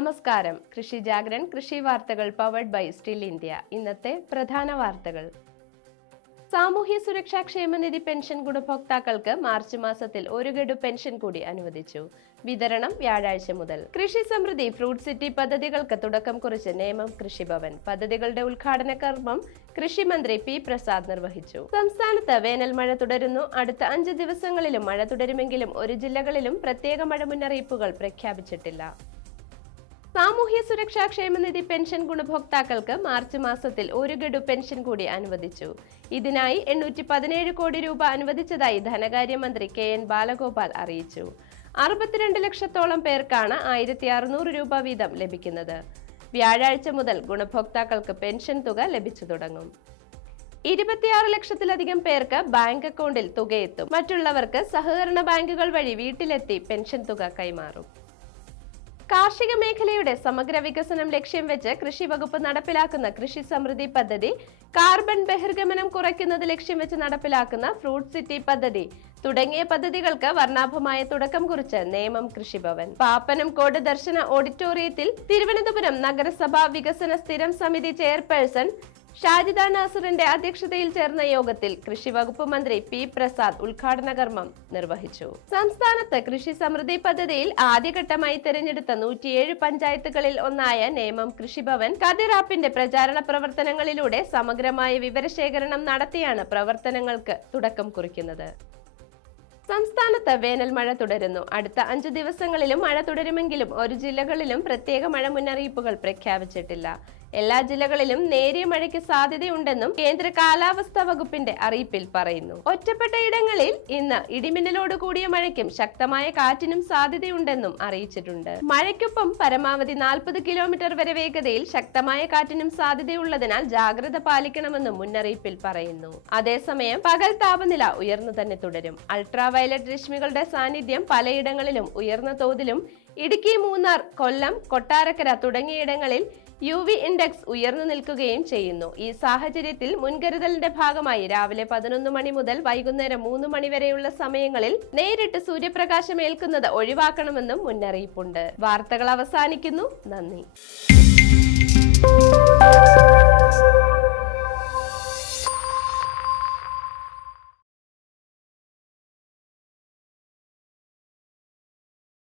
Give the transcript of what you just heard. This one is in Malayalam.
നമസ്കാരം. കൃഷി ജാഗരൺ കൃഷി വാർത്തകൾ പവർഡ് ബൈ സ്റ്റിൽ ഇന്ത്യ ഇന്നത്തെ പ്രധാന വാർത്തകൾ. സാമൂഹ്യ സുരക്ഷാ ക്ഷേമനിധി പെൻഷൻ ഗുണഭോക്താക്കൾക്ക് മാർച്ച് മാസത്തിൽ ഒരു ഗഡു പെൻഷൻ കൂടി അനുവദിച്ചു. വിതരണം വ്യാഴാഴ്ച മുതൽ. കൃഷി സമൃദ്ധി ഫ്രൂട്ട് സിറ്റി പദ്ധതികൾക്ക് തുടക്കം കുറിച്ച് നേമം കൃഷിഭവൻ പദ്ധതികളുടെ ഉദ്ഘാടന കർമ്മം കൃഷിമന്ത്രി പി പ്രസാദ് നിർവഹിച്ചു. സംസ്ഥാനത്ത് വേനൽ മഴ തുടരുന്നു. അടുത്ത അഞ്ച് ദിവസങ്ങളിലും മഴ തുടരുമെങ്കിലും ഒരു ജില്ലകളിലും പ്രത്യേക മഴ മുന്നറിയിപ്പുകൾ പ്രഖ്യാപിച്ചിട്ടില്ല. സാമൂഹ്യ സുരക്ഷാ ക്ഷേമനിധി പെൻഷൻ ഗുണഭോക്താക്കൾക്ക് മാർച്ച് മാസത്തിൽ ഒരു ഗഡു പെൻഷൻ കൂടി അനുവദിച്ചു. ഇതിനായി എണ്ണൂറ്റി പതിനേഴ് കോടി രൂപ അനുവദിച്ചതായി ധനകാര്യമന്ത്രി കെ എൻ ബാലഗോപാൽ അറിയിച്ചു. അറുപത്തിരണ്ട് ലക്ഷത്തോളം പേർക്കാണ് ആയിരത്തി അറുന്നൂറ് രൂപ വീതം ലഭിക്കുന്നത്. വ്യാഴാഴ്ച മുതൽ ഗുണഭോക്താക്കൾക്ക് പെൻഷൻ തുക ലഭിച്ചു തുടങ്ങും. ഇരുപത്തിയാറ് ലക്ഷത്തിലധികം പേർക്ക് ബാങ്ക് അക്കൗണ്ടിൽ തുകയെത്തും. മറ്റുള്ളവർക്ക് സഹകരണ ബാങ്കുകൾ വഴി വീട്ടിലെത്തി പെൻഷൻ തുക കൈമാറും. കാർഷിക മേഖലയുടെ സമഗ്ര വികസനം ലക്ഷ്യം വെച്ച് കൃഷി വകുപ്പ് നടപ്പിലാക്കുന്ന കൃഷി സമൃദ്ധി പദ്ധതി കാർബൺ ബഹിർഗമനം കുറയ്ക്കുന്നത് ലക്ഷ്യം വെച്ച് നടപ്പിലാക്കുന്ന ഫ്രൂട്ട് സിറ്റി പദ്ധതി തുടങ്ങിയ പദ്ധതികൾക്ക് വർണാഭമായ തുടക്കം കുറിച്ച് നേമം കൃഷിഭവൻ. പാപ്പനംകോട് ദർശന ഓഡിറ്റോറിയത്തിൽ തിരുവനന്തപുരം നഗരസഭാ വികസന സ്ഥിരം സമിതി ചെയർപേഴ്സൺ ഷാജിദ നാസറിന്റെ അധ്യക്ഷതയിൽ ചേർന്ന യോഗത്തിൽ കൃഷി വകുപ്പ് മന്ത്രി പി പ്രസാദ് ഉദ്ഘാടന കർമ്മം നിർവഹിച്ചു. സംസ്ഥാനത്ത് കൃഷി സമൃദ്ധി പദ്ധതിയിൽ ആദ്യഘട്ടമായി തെരഞ്ഞെടുത്ത നൂറ്റിയേഴ് പഞ്ചായത്തുകളിൽ ഒന്നായ നേമം കൃഷിഭവൻ കതിർ ആപ്പിന്റെ പ്രചാരണ പ്രവർത്തനങ്ങളിലൂടെ സമഗ്രമായ വിവരശേഖരണം നടത്തിയാണ് പ്രവർത്തനങ്ങൾക്ക് തുടക്കം കുറിക്കുന്നത്. സംസ്ഥാനത്ത് വേനൽ മഴ തുടരുന്നു. അടുത്ത അഞ്ചു ദിവസങ്ങളിലും മഴ തുടരുമെങ്കിലും ഒരു ജില്ലകളിലും പ്രത്യേക മഴ മുന്നറിയിപ്പുകൾ പ്രഖ്യാപിച്ചിട്ടില്ല. എല്ലാ ജില്ലകളിലും നേരിയ മഴയ്ക്ക് സാധ്യതയുണ്ടെന്നും കേന്ദ്ര കാലാവസ്ഥാ വകുപ്പിന്റെ അറിയിപ്പിൽ പറയുന്നു. ഒറ്റപ്പെട്ട ഇടങ്ങളിൽ ഇന്ന് ഇടിമിന്നലോട് കൂടിയ മഴയ്ക്കും ശക്തമായ കാറ്റിനും സാധ്യതയുണ്ടെന്നും അറിയിച്ചിട്ടുണ്ട്. മഴയ്ക്കൊപ്പം പരമാവധി നാൽപ്പത് കിലോമീറ്റർ വരെ വേഗതയിൽ ശക്തമായ കാറ്റിനും സാധ്യതയുള്ളതിനാൽ ജാഗ്രത പാലിക്കണമെന്നും മുന്നറിയിപ്പിൽ പറയുന്നു. അതേസമയം പകൽ താപനില ഉയർന്നു തന്നെ തുടരും. അൾട്രാ വയലറ്റ് രശ്മികളുടെ സാന്നിധ്യം പലയിടങ്ങളിലും ഉയർന്ന തോതിലും ഇടുക്കി മൂന്നാർ കൊല്ലം കൊട്ടാരക്കര തുടങ്ങിയിടങ്ങളിൽ യു വി ഇൻഡെക്സ് ഉയർന്നു നിൽക്കുകയും ചെയ്യുന്നു. ഈ സാഹചര്യത്തിൽ മുൻകരുതലിന്റെ ഭാഗമായി രാവിലെ പതിനൊന്ന് മണി മുതൽ വൈകുന്നേരം മൂന്ന് മണി വരെയുള്ള സമയങ്ങളിൽ നേരിട്ട് സൂര്യപ്രകാശം ഏൽക്കുന്നത് ഒഴിവാക്കണമെന്നും മുന്നറിയിപ്പുണ്ട്. വാർത്തകൾ അവസാനിക്കുന്നു. നന്ദി.